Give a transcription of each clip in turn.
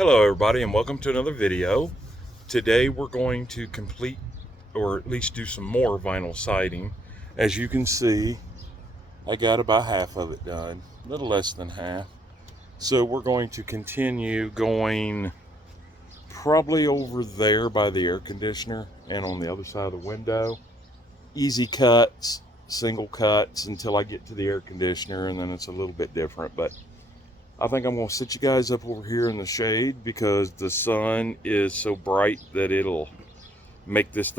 Hello everybody and welcome to another video. Today we're going to complete or at least do some more vinyl siding. As you can see, I got about half of it done, a little less than half. So we're going to continue going probably over there by the air conditioner and on the other side of the window. Easy cuts, single cuts until I get to the air conditioner, and then it's a little bit different. But I think I'm going to sit you guys up over here in the shade because the sun is so bright that it'll make this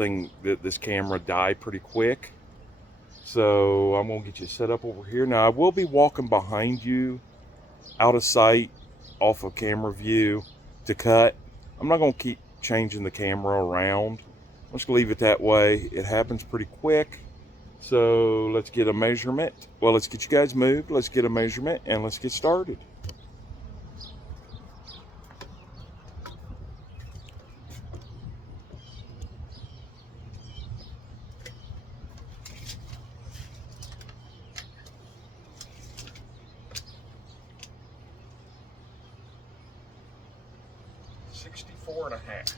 camera die pretty quick. So I'm going to get you set up over here. Now I will be walking behind you out of sight, off of camera view to cut. I'm not going to keep changing the camera around. I'm just going to leave it that way. It happens pretty quick. So let's get a measurement. Well, let's get you guys moved. Let's get a measurement and let's get started. Four and a half.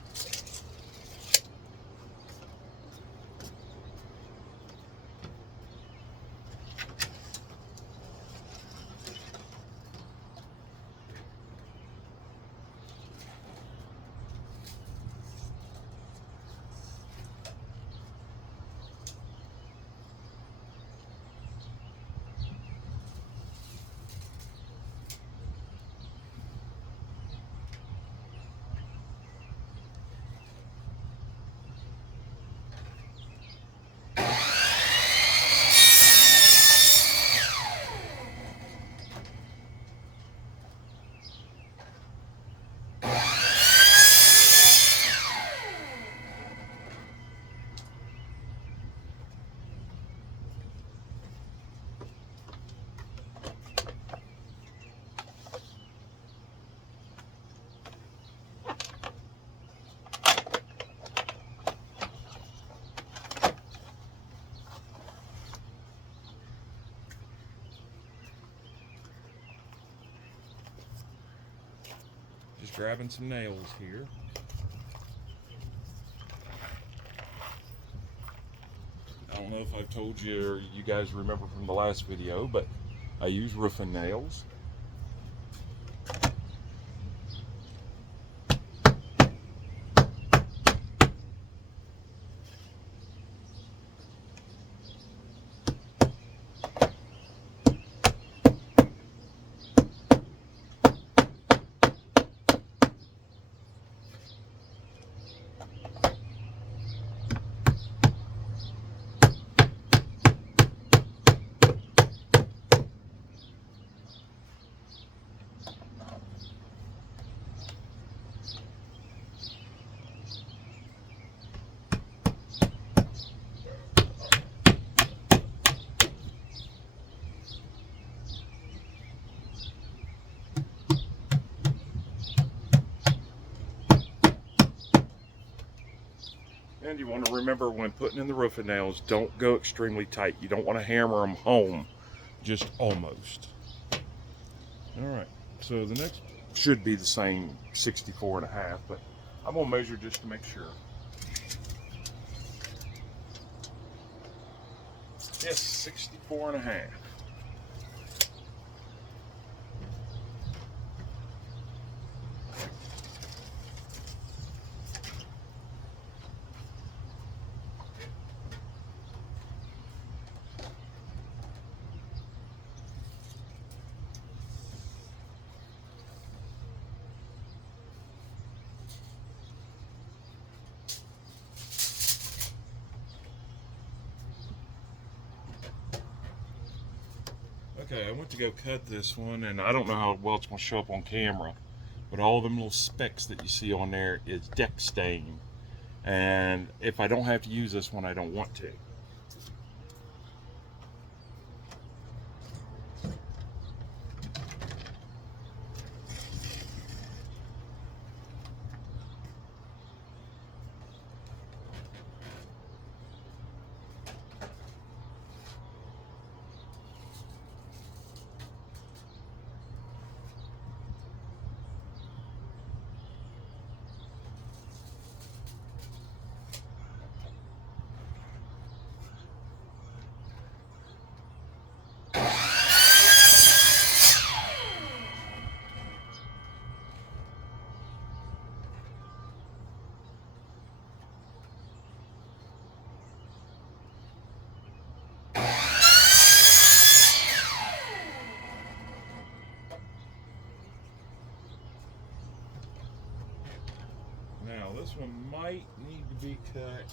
Just grabbing some nails here. I don't know if I've told you or you guys remember from the last video, but I use roofing nails. And you want to remember when putting in the roofing nails, don't go extremely tight. You don't want to hammer them home, just almost. All right, so the next should be the same 64 and a half, but I'm gonna measure just to make sure. Yes, 64 and a half. Okay, I went to go cut this one, and I don't know how well it's going to show up on camera, but all them little specks that you see on there is deck stain. And if I don't have to use this one, I don't want to. Now this one might need to be cut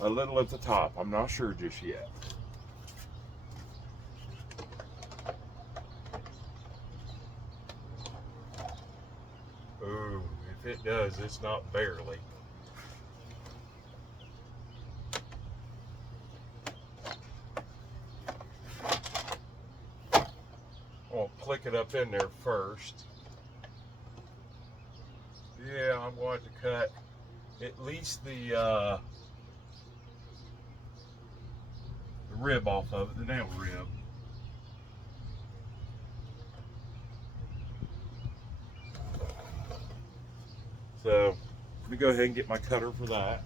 a little at the top. I'm not sure just yet. Ooh, if it does, it's not barely. I'll click it up in there first. Yeah, I'm going to cut at least the rib off of it, the nail rib. So let me go ahead and get my cutter for that.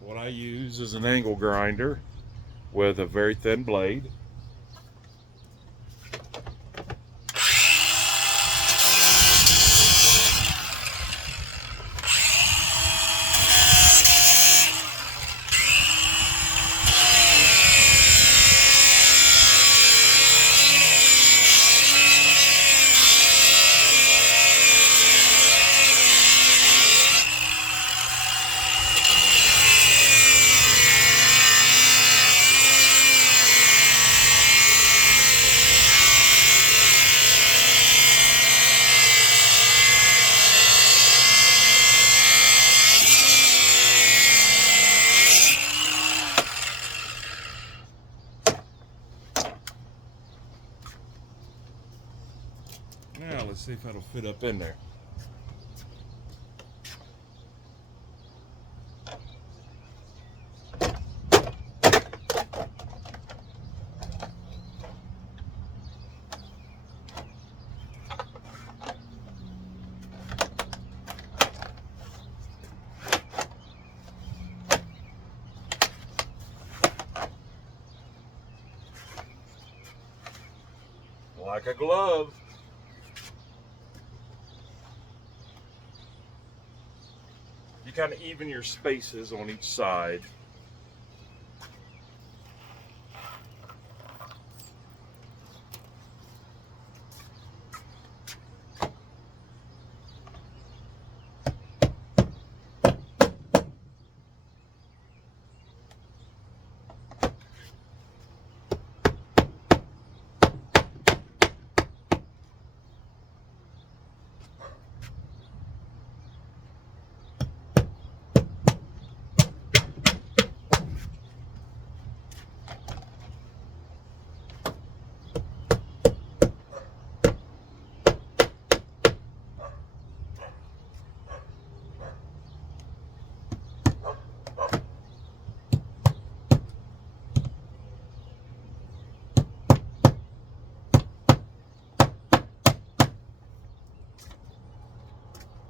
What I use is an angle grinder with a very thin blade. Now let's see if that'll fit up in there. Like a glove. You kind of even your spaces on each side.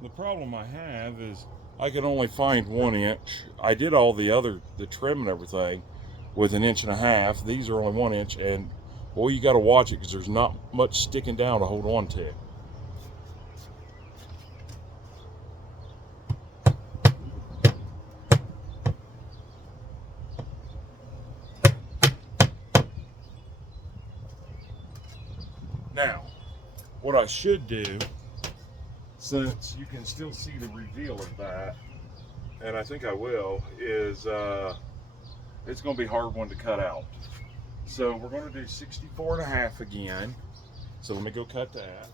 The problem I have is I can only find 1 inch. I did all the trim and everything with 1.5 inches. These are only 1 inch, and boy, you got to watch it because there's not much sticking down to hold on to. Now, what I should do, since you can still see the reveal of that, and I think I will, is it's going to be a hard one to cut out. So we're going to do 64.5 again. So let me go cut that.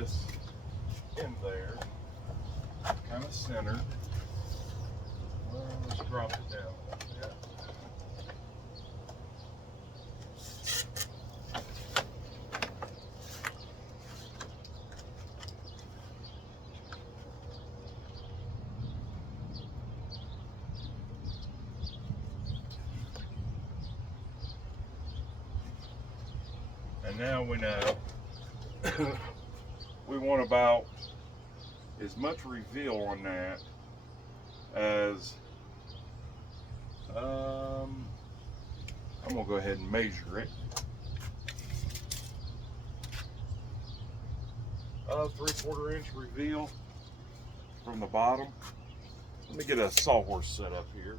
this in there, kind of centered. Well, let's drop it down a bit. And now we know we want about as much reveal on that as I'm gonna go ahead and measure it. 3/4 inch reveal from the bottom. Let me get a sawhorse set up here.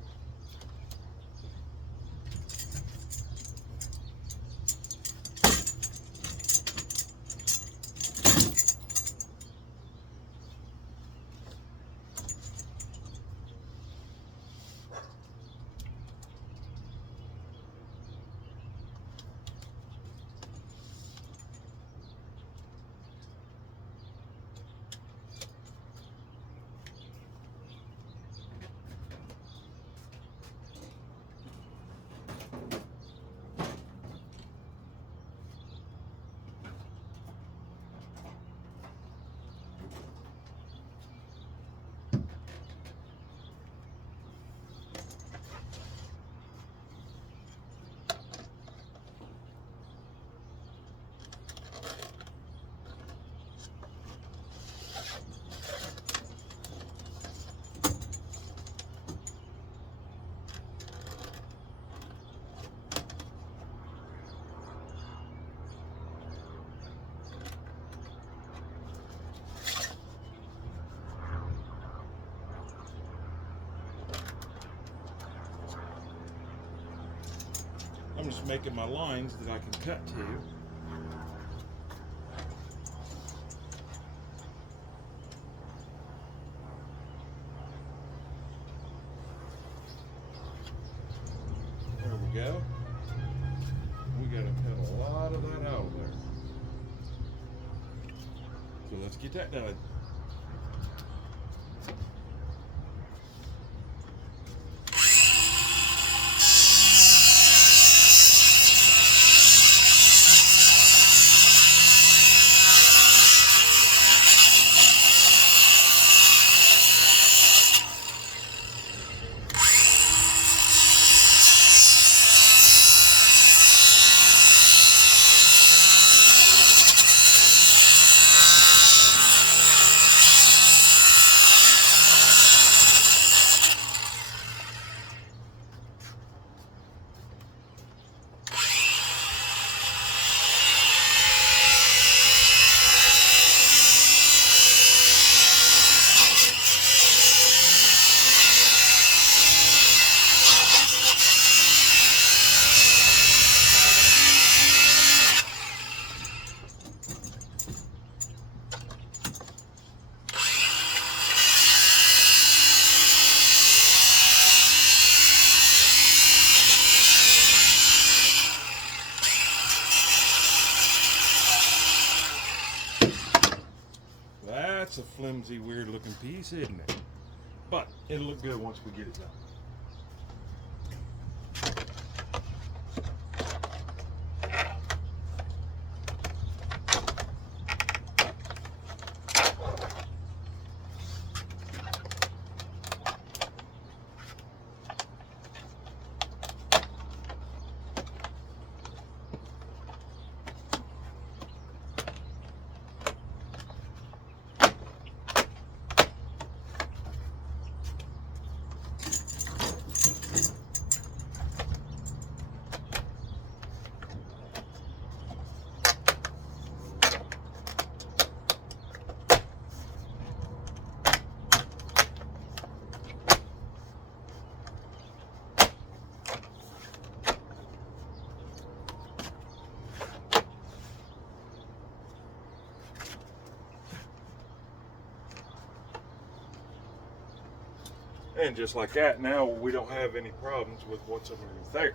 I'm just making my lines that I can cut to. There we go. We gotta cut a lot of that out of there. So let's get that done. That's a flimsy, weird looking piece, isn't it? But it'll look good once we get it done. And just like that, now we don't have any problems with what's underneath there.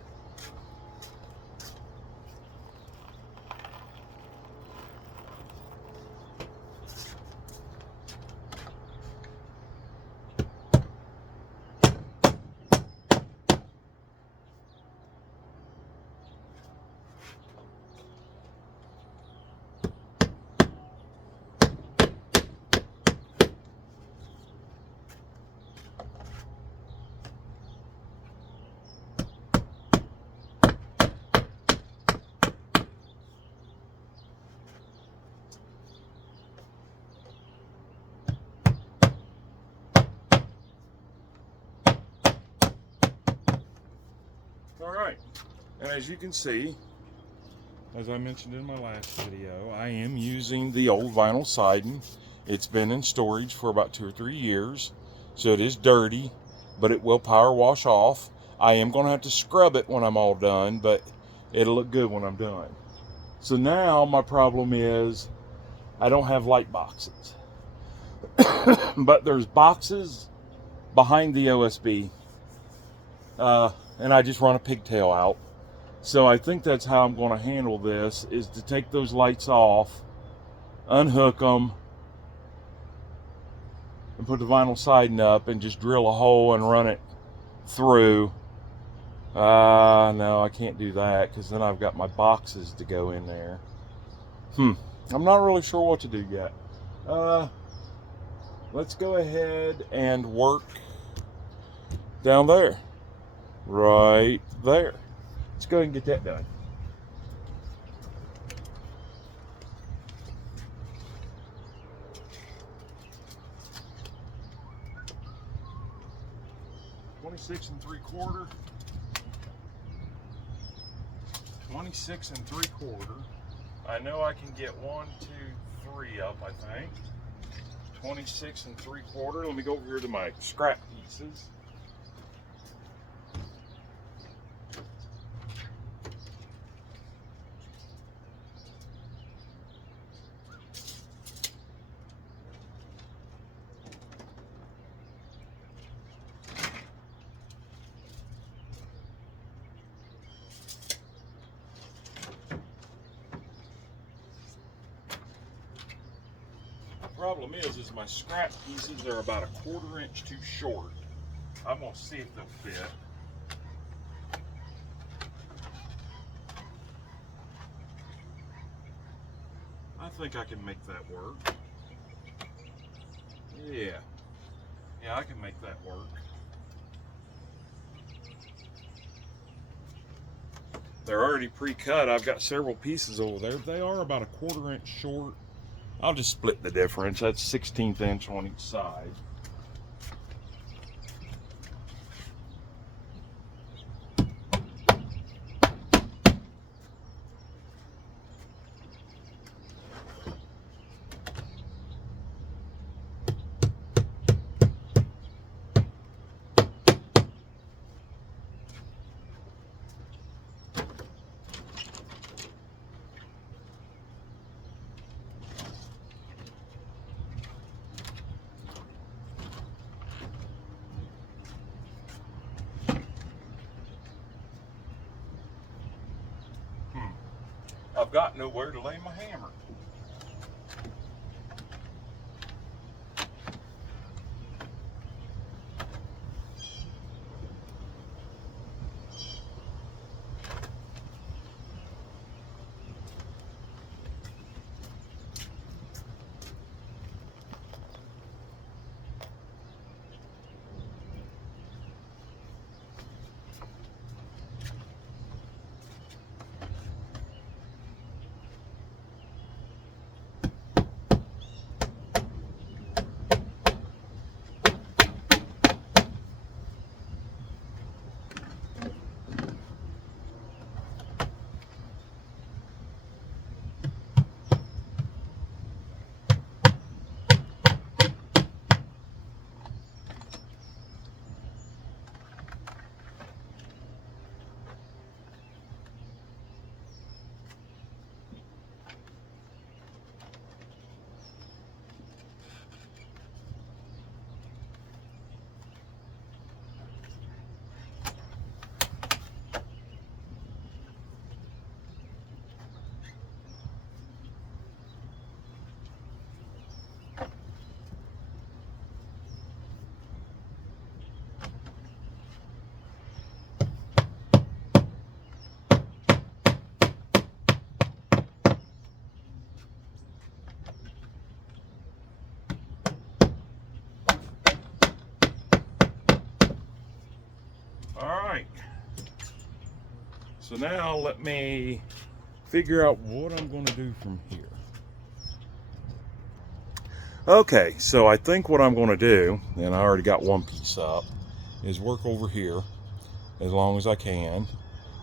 All right, and as you can see, as I mentioned in my last video, I am using the old vinyl siding. It's been in storage for about 2 or 3 years, so it is dirty, but it will power wash off. I am going to have to scrub it when I'm all done, but it'll look good when I'm done. So now my problem is I don't have light boxes. But there's boxes behind the OSB, and I just run a pigtail out. So I think that's how I'm going to handle this, is to take those lights off, unhook them, and put the vinyl siding up and just drill a hole and run it through. No, I can't do that because then I've got my boxes to go in there. I'm not really sure what to do yet. Let's go ahead and work down there. Right there. Let's go ahead and get that done. $26 3/4. 26 3/4. I know I can get 1, 2, 3 up, I think. 26 3/4. Let me go over here to my scrap pieces. Problem is my scrap pieces are about a 1/4 inch too short. I'm gonna see if they'll fit. I think I can make that work. Yeah, I can make that work. They're already pre-cut. I've got several pieces over there. They are about a 1/4 inch short. I'll just split the difference. That's 1/16 inch on each side. I've got nowhere to lay my hammer. So now let me figure out what I'm going to do from here. Okay, so I think what I'm going to do, and I already got one piece up, is work over here as long as I can.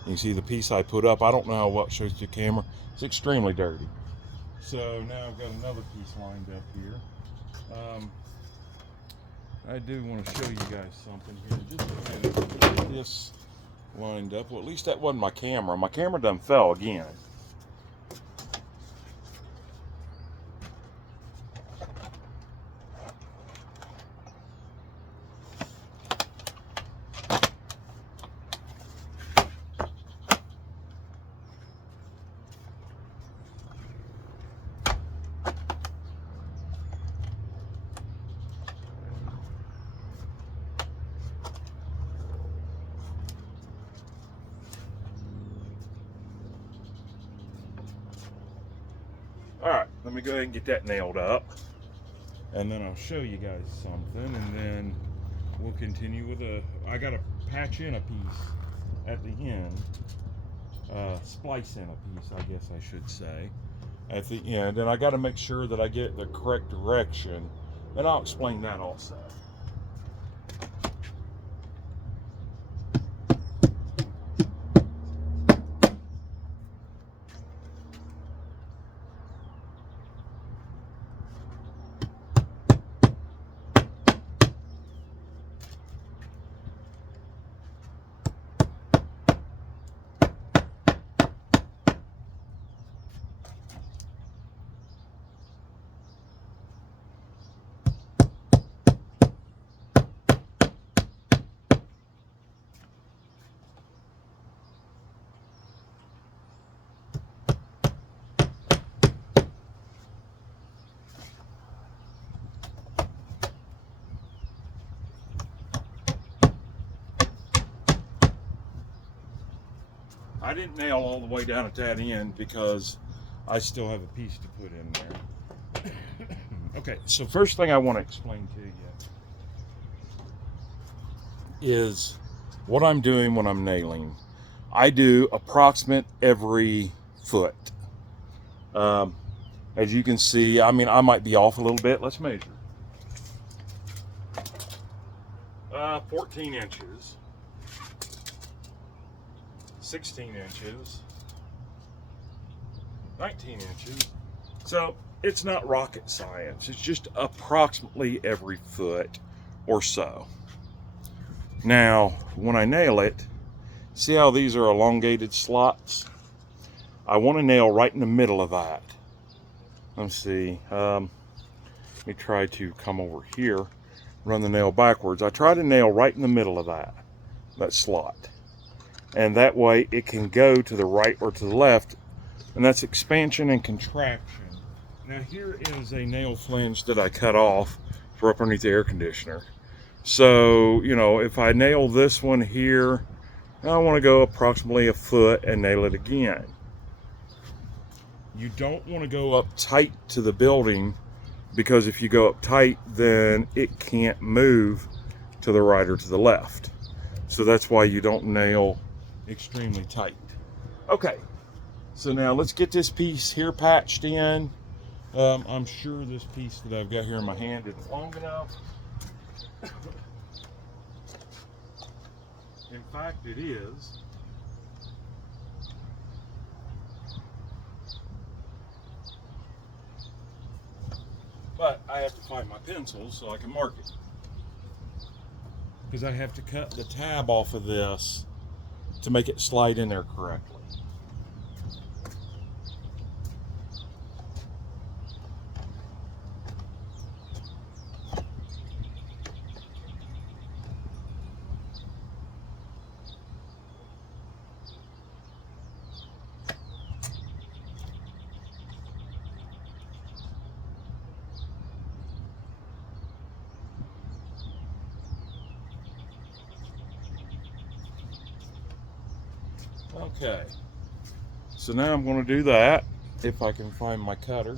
You can see the piece I put up. I don't know how well it shows to the camera. It's extremely dirty. So now I've got another piece lined up here. I do want to show you guys something here. Just to get this lined up. Well, at least that wasn't my camera. My camera done fell again. All right, let me go ahead and get that nailed up, and then I'll show you guys something, and then we'll continue with I got to patch in a piece at the end, splice in a piece, I guess I should say, at the end, and I got to make sure that I get the correct direction, and I'll explain that also. I didn't nail all the way down at that end because I still have a piece to put in there. Okay, so first thing I want to explain to you is what I'm doing when I'm nailing. I do approximate every foot. As you can see, I mean, I might be off a little bit. Let's measure. 14 inches. 16 inches, 19 inches. So it's not rocket science. It's just approximately every foot or so. Now, when I nail it, see how these are elongated slots? I want to nail right in the middle of that. Let's see. Let me try to come over here, run the nail backwards. I try to nail right in the middle of that slot. And that way it can go to the right or to the left, and that's expansion and contraction. Now here is a nail flange that I cut off for up underneath the air conditioner. So, you know, if I nail this one here, I want to go approximately a foot and nail it again. You don't want to go up tight to the building, because if you go up tight, then it can't move to the right or to the left. So that's why you don't nail extremely tight. Okay, so now let's get this piece here patched in. I'm sure this piece that I've got here in my hand isn't long enough. In fact, it is. But I have to find my pencil so I can mark it, because I have to cut the tab off of this to make it slide in there correctly. Okay, so now I'm going to do that, if I can find my cutter.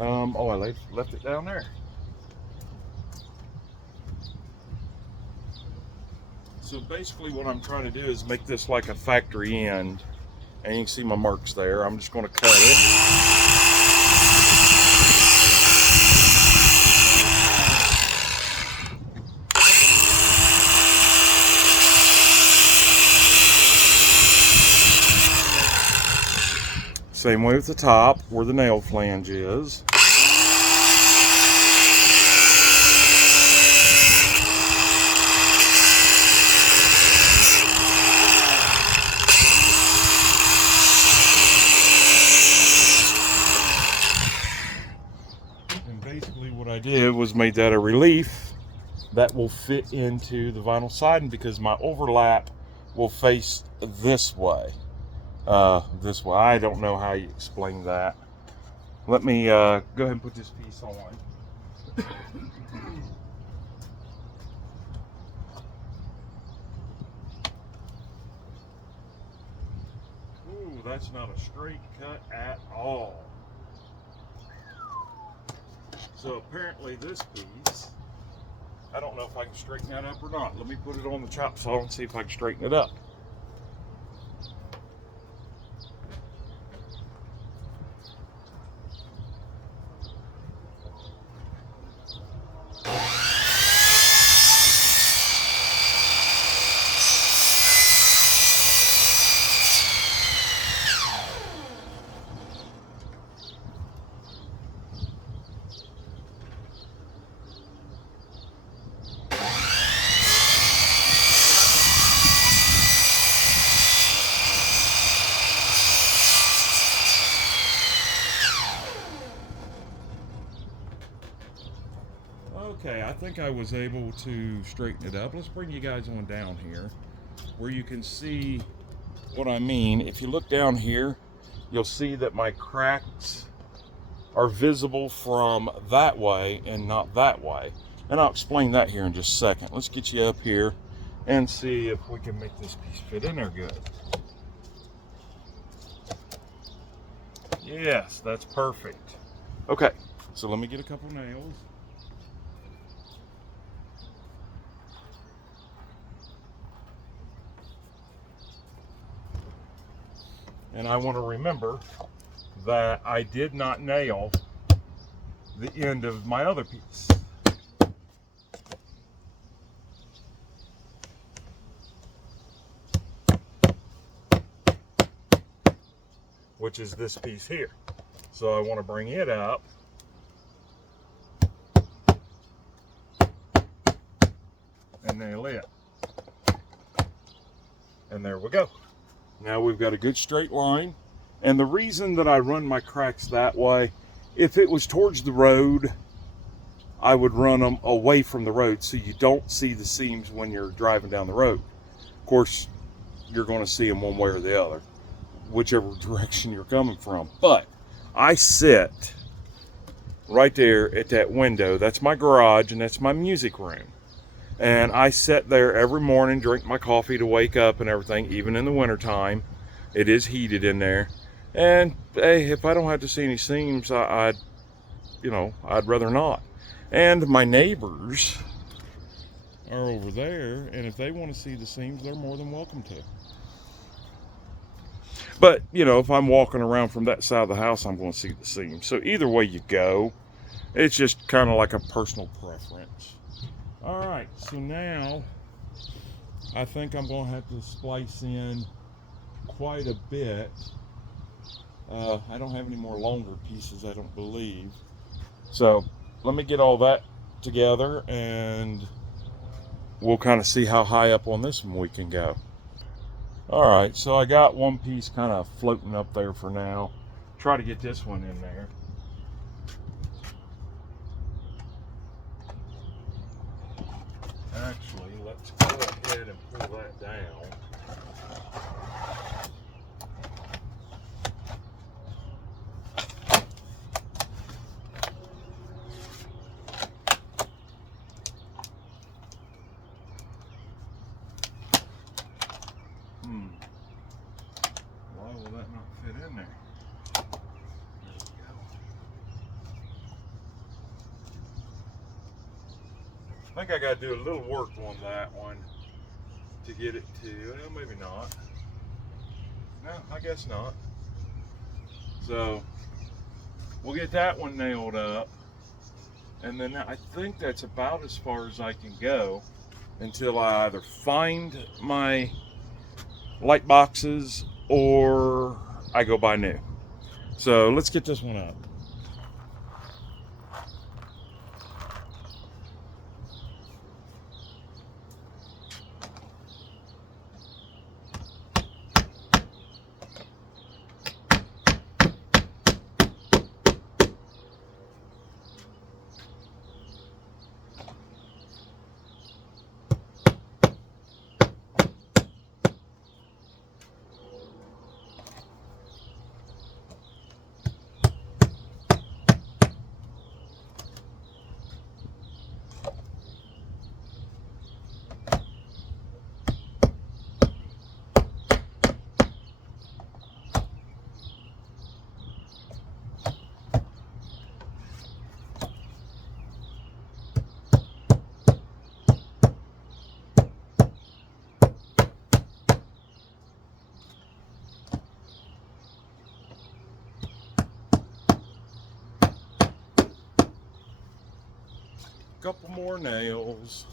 Oh, I left it down there. So basically what I'm trying to do is make this like a factory end, and you can see my marks there. I'm just going to cut it. Same way with the top where the nail flange is. And basically what I did was made that a relief that will fit into the vinyl siding, because my overlap will face this way. This way. I don't know how you explain that. Let me go ahead and put this piece on. Ooh, that's not a straight cut at all. So apparently this piece, I don't know if I can straighten that up or not. Let me put it on the chop saw and see if I can straighten it up. Okay, I think I was able to straighten it up. Let's bring you guys on down here where you can see what I mean. If you look down here, you'll see that my cracks are visible from that way and not that way. And I'll explain that here in just a second. Let's get you up here and see if we can make this piece fit in there good. Yes, that's perfect. Okay, so let me get a couple nails. And I want to remember that I did not nail the end of my other piece. Which is this piece here. So I want to bring it up. And nail it. And there we go. Now we've got a good straight line. And the reason that I run my cracks that way, if it was towards the road, I would run them away from the road so you don't see the seams when you're driving down the road. Of course, you're going to see them one way or the other, whichever direction you're coming from. But I sit right there at that window. That's my garage and that's my music room. And I sit there every morning, drink my coffee to wake up and everything, even in the wintertime. It is heated in there. And hey, if I don't have to see any seams, I'd rather not. And my neighbors are over there, and if they want to see the seams, they're more than welcome to. But, if I'm walking around from that side of the house, I'm going to see the seams. So either way you go, it's just kind of like a personal preference. All right, so now I think I'm going to have to splice in quite a bit. I don't have any more longer pieces, I don't believe. So let me get all that together and we'll kind of see how high up on this one we can go. All right, so I got one piece kind of floating up there for now. Try to get this one in there. Actually, let's go ahead and pull that down. Why will that not fit in there? There we go. I think I got to do a little work on that one to get it to, well, maybe not. No, I guess not. So we'll get that one nailed up, and then I think that's about as far as I can go until I either find my light boxes or I go buy new. So let's get this one up. Couple more nails.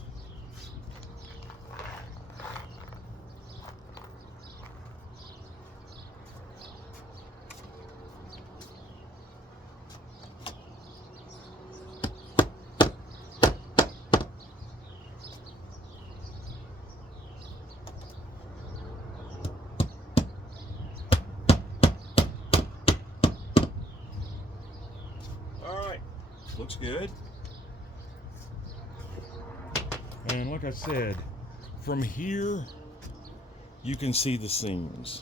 All right, looks good. And like I said, from here, you can see the seams.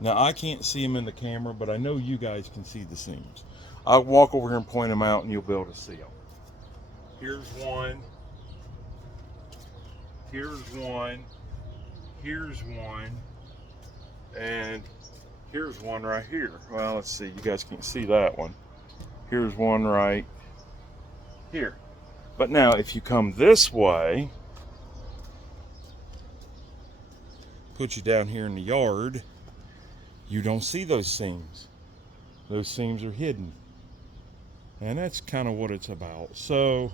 Now, I can't see them in the camera, but I know you guys can see the seams. I'll walk over here and point them out, and you'll be able to see them. Here's one. Here's one. Here's one. And here's one right here. Well, let's see. You guys can't see that one. Here's one right here. But now, if you come this way, put you down here in the yard, you don't see those seams. Those seams are hidden. And that's kind of what it's about. So,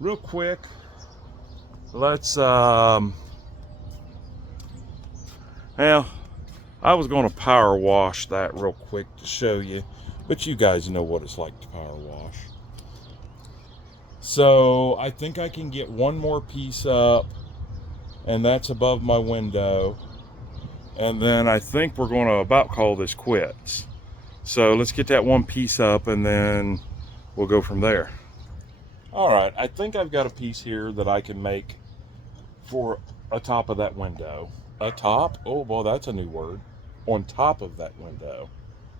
real quick, let's, well, I was going to power wash that real quick to show you, but you guys know what it's like to power wash. So, I think I can get one more piece up, and that's above my window. And then I think we're going to about call this quits. So let's get that one piece up and then we'll go from there. All right, I think I've got a piece here that I can make for a top of that window. A top? Oh, well, that's a new word. On top of that window.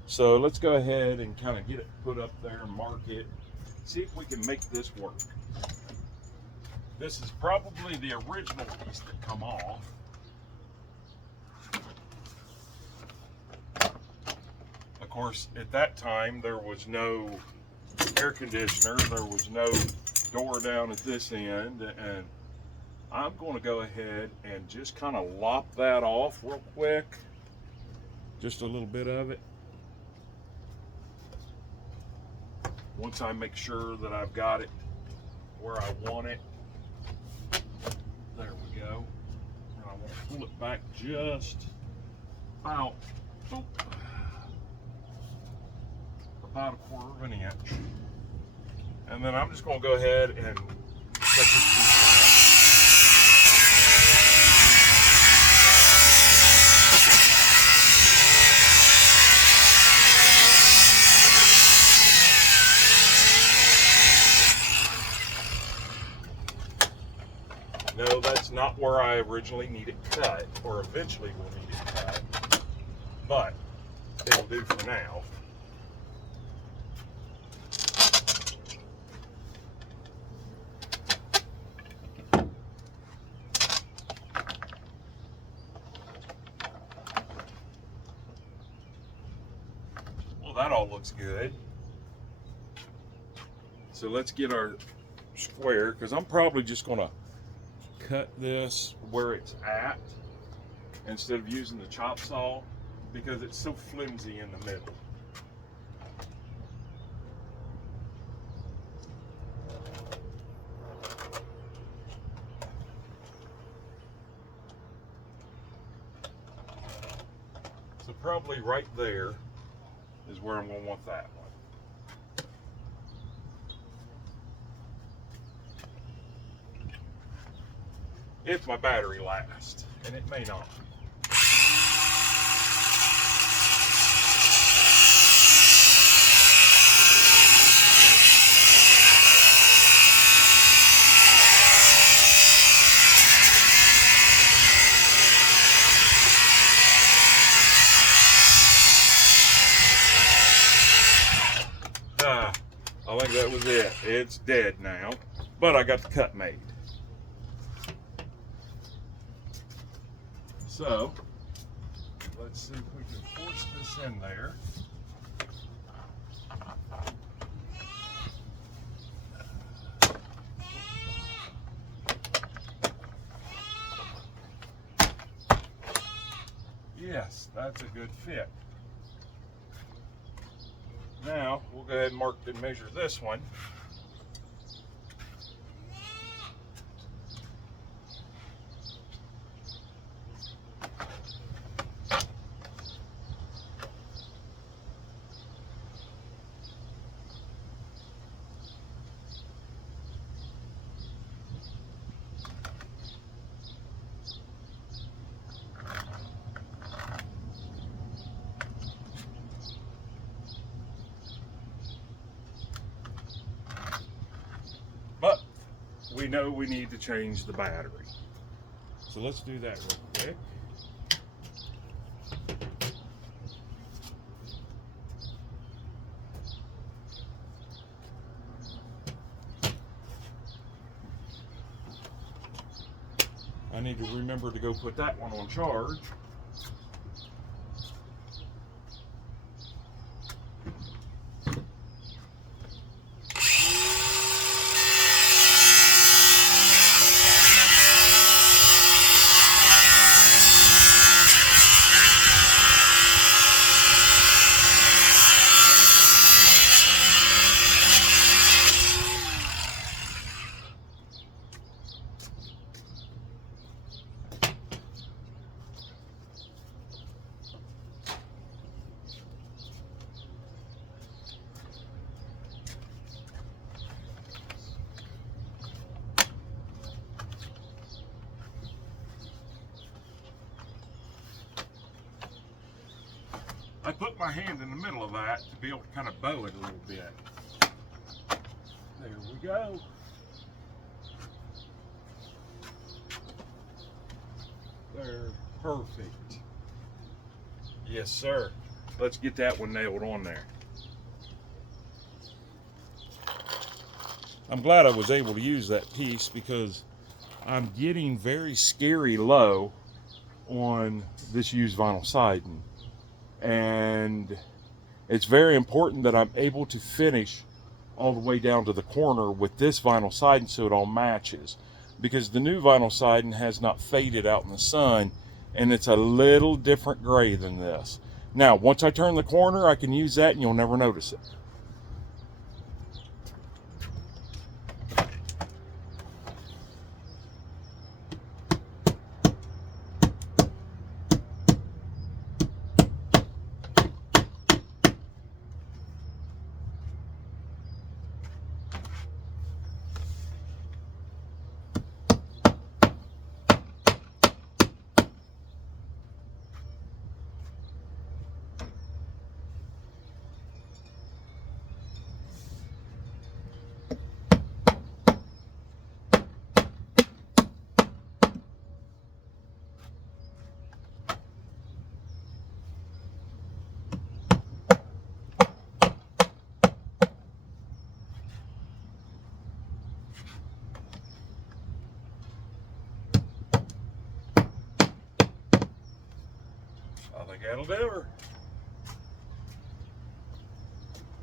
So let's go ahead and kind of get it put up there and mark it. See if we can make this work. This is probably the original piece that come off. Of course, at that time, there was no air conditioner, there was no door down at this end, and I'm going to go ahead and just kind of lop that off real quick. Just a little bit of it. Once I make sure that I've got it where I want it. There we go. And I want to pull it back just about, about a quarter of an inch. And then I'm just going to go ahead and cut this piece off. No, that's not where I originally need it cut, or eventually will need it cut, but it'll do for now. Well, that all looks good. So let's get our square, because I'm probably just going to cut this where it's at instead of using the chop saw because it's so flimsy in the middle. So probably right there is where I'm going to want that one. If my battery lasts, and it may not. I think that was it. It's dead now, but I got the cut made. So, let's see if we can force this in there. Yes, that's a good fit. Now, we'll go ahead and mark and measure this one. But we know we need to change the battery. So let's do that real quick. I need to remember to go put that one on charge. I put my hand in the middle of that to be able to kind of bow it a little bit. There we go. There, perfect. Yes, sir. Let's get that one nailed on there. I'm glad I was able to use that piece because I'm getting very scary low on this used vinyl siding. And it's very important that I'm able to finish all the way down to the corner with this vinyl siding so it all matches, because the new vinyl siding has not faded out in the sun and it's a little different gray than this. Now once I turn the corner I can use that and you'll never notice it. I think that'll do her.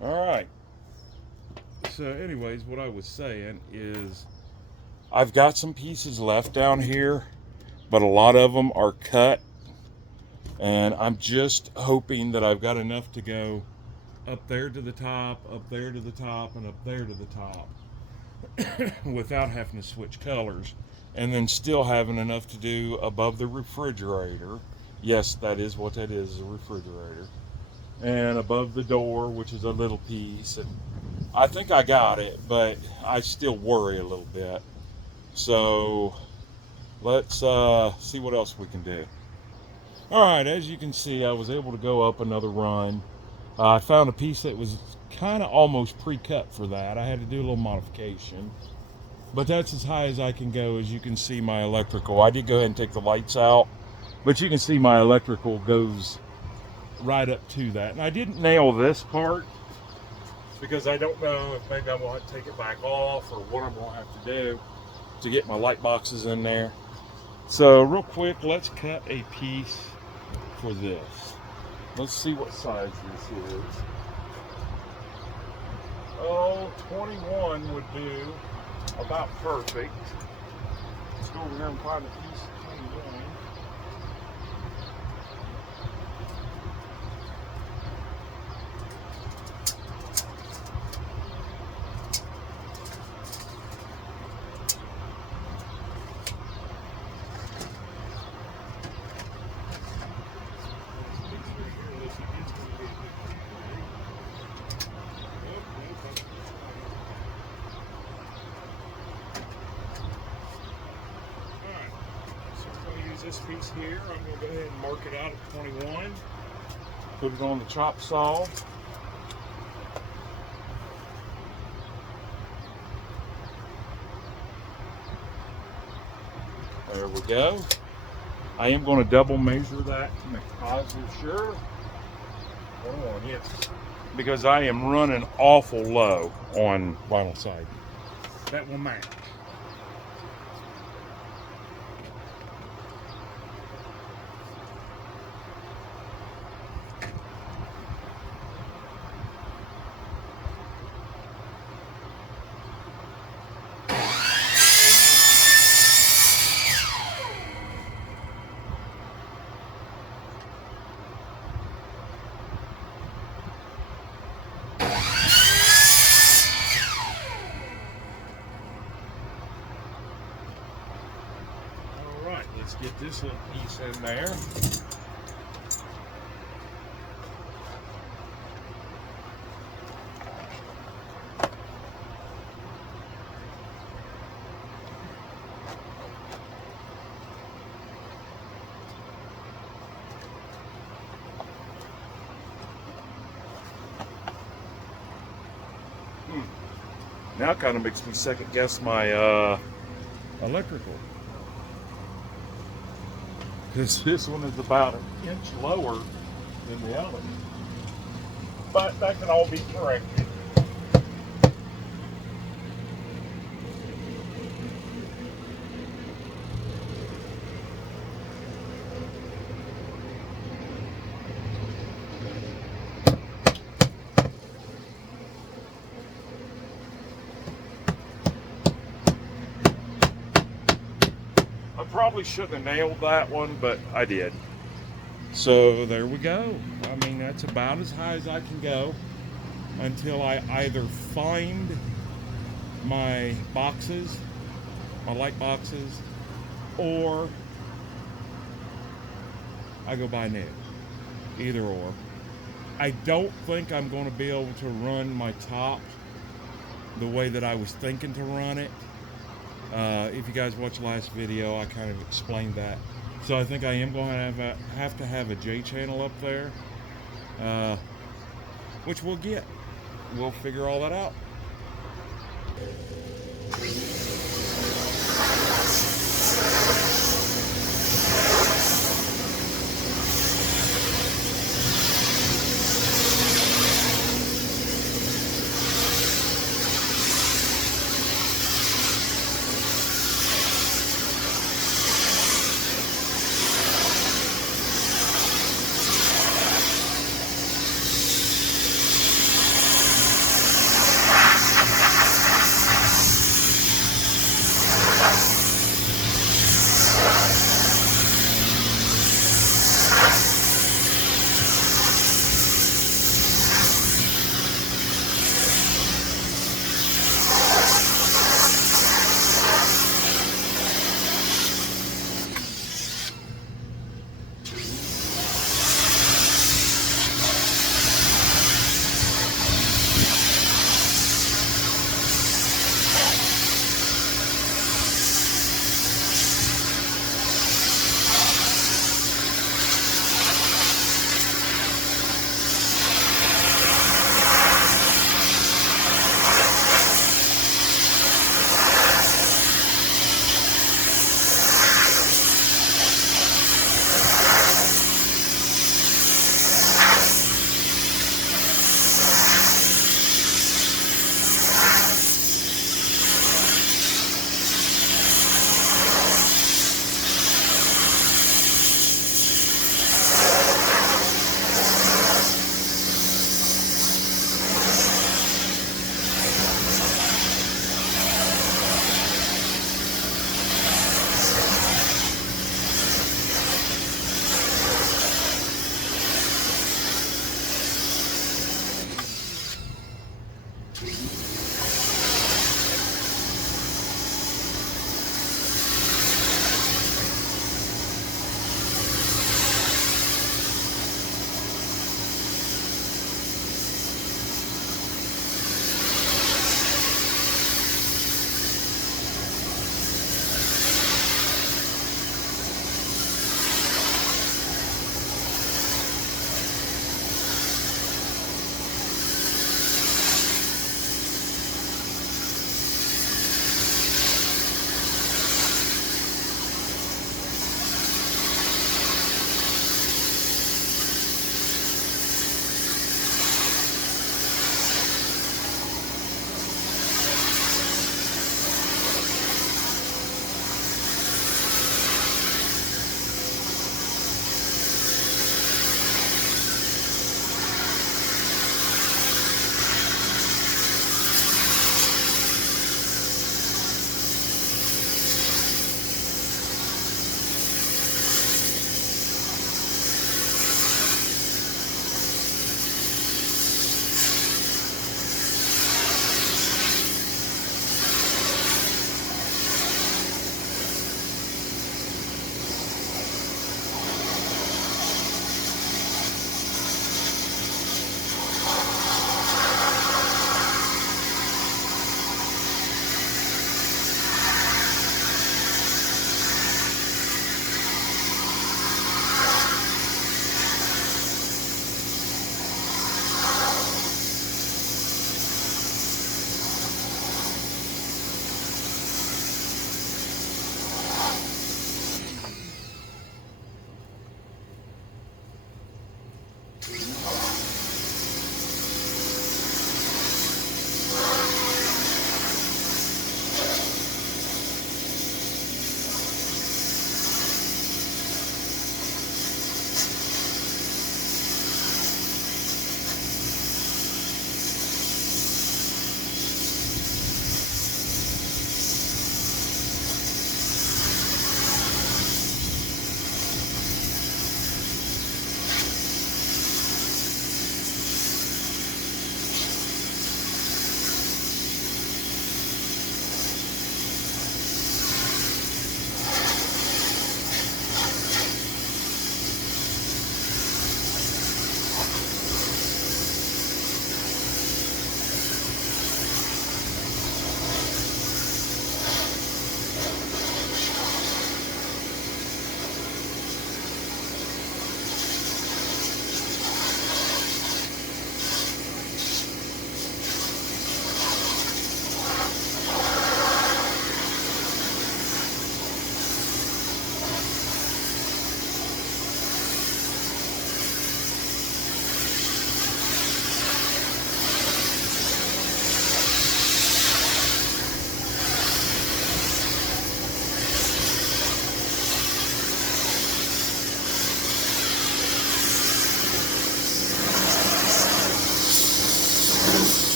All right. So anyways, what I was saying is I've got some pieces left down here, but a lot of them are cut. And I'm just hoping that I've got enough to go up there to the top, up there to the top, and up there to the top without having to switch colors. And then still having enough to do above the refrigerator. Yes, that is what that is, a refrigerator. and above the door, which is a little piece. And I think I got it, but I still worry a little bit. So let's see what else we can do. All right, as you can see, I was able to go up another run. I found a piece that was kind of almost pre-cut for that. I had to do a little modification, but that's as high as I can go. As you can see, my electrical, I did go ahead and take the lights out, but you can see my electrical goes right up to that. And I didn't nail this part because I don't know if maybe I'm going to take it back off or what I'm going to have to do to get my light boxes in there. So real quick, let's cut a piece for this. Let's see what size this is. Oh, 21 would do about perfect. Let's go over here and find a piece of 21. This piece here, I'm going to go ahead and mark it out at 21. Put it on the chop saw. There we go. I am going to double measure that to make positive sure. Hold on, yes. Because I am running awful low on vinyl siding. That will match. Let's get this little piece in there. Now it kind of makes me second guess my electrical. Because this one is about an inch lower than the other. But that can all be corrected. Probably shouldn't have nailed that one, but I did. So there we go. I mean, that's about as high as I can go until I either find my boxes, my light boxes, or I go buy new. Either or. I don't think I'm going to be able to run my top the way that I was thinking to run it. If you guys watched the last video, I kind of explained that. So I think I am going to have to have a J channel up there, which we'll get. We'll figure all that out.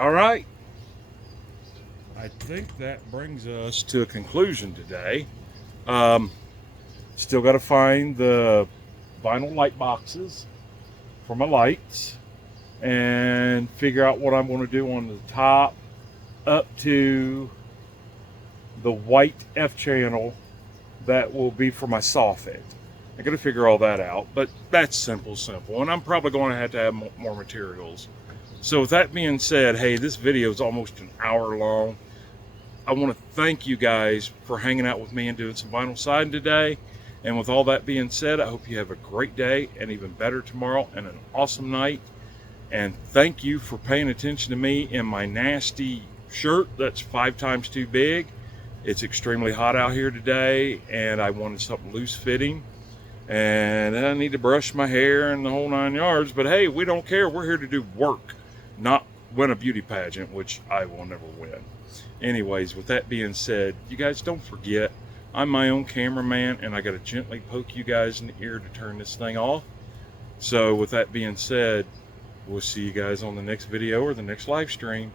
All right. I think that brings us to a conclusion today. Still got to find the vinyl light boxes for my lights and figure out what I'm going to do on the top up to the white F channel that will be for my soffit. I got to figure all that out, but that's simple, and I'm probably going to have more materials. So with that being said, hey, this video is almost an hour long. I want to thank you guys for hanging out with me and doing some vinyl siding today. And with all that being said, I hope you have a great day and even better tomorrow and an awesome night. And thank you for paying attention to me in my nasty shirt that's 5 times too big. It's extremely hot out here today, and I wanted something loose fitting. And I need to brush my hair and the whole 9 yards. But hey, we don't care. We're here to do work, not win a beauty pageant, which I will never win. Anyways, with that being said, you guys don't forget, I'm my own cameraman, and I got to gently poke you guys in the ear to turn this thing off. So with that being said, we'll see you guys on the next video or the next live stream.